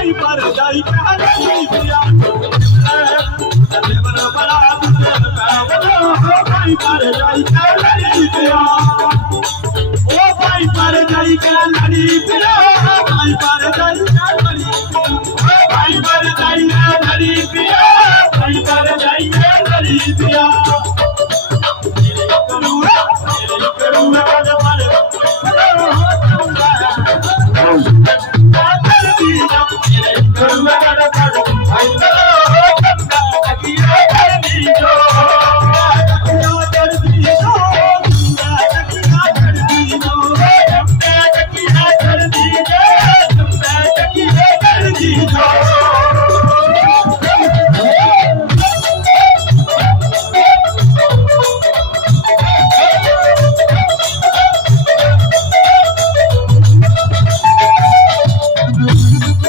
भाई पर जाई का लड़ी पिया देवरा बड़ा ओ भाई पर जाई का लड़ी पिया ओ भाई पर जाई का लड़ी पिया भाई पर जाई का लड़ी ओ भाई पर जाई का लड़ी पिया भाई पर जाई का लड़ी पिया